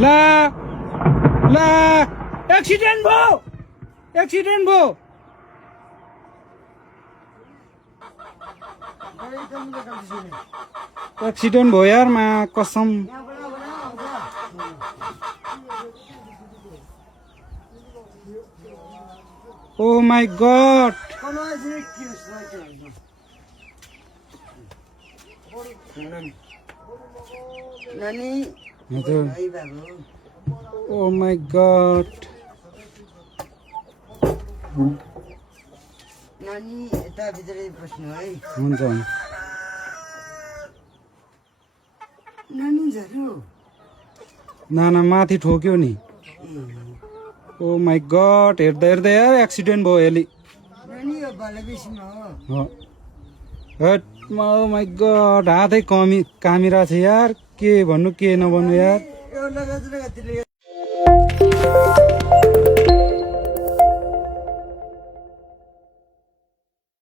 ला ला एक्सिडेन्ट भयो एक्सिडेन्ट भयो यार मा कसम oh my god oh my god नानी यता भित्रै बस्नु है हुन्छ नानी झर्यो नाना माथि ठोक्यो नि ओ माय गॉड हेर्दा हेर्दा यार एक्सिडेन्ट भयो यसले नानी यो बालबिसमा हो हट ओ माय गॉड हातै कामिरा छ यार के भन्नु के नभन्नु यार यो लगाएर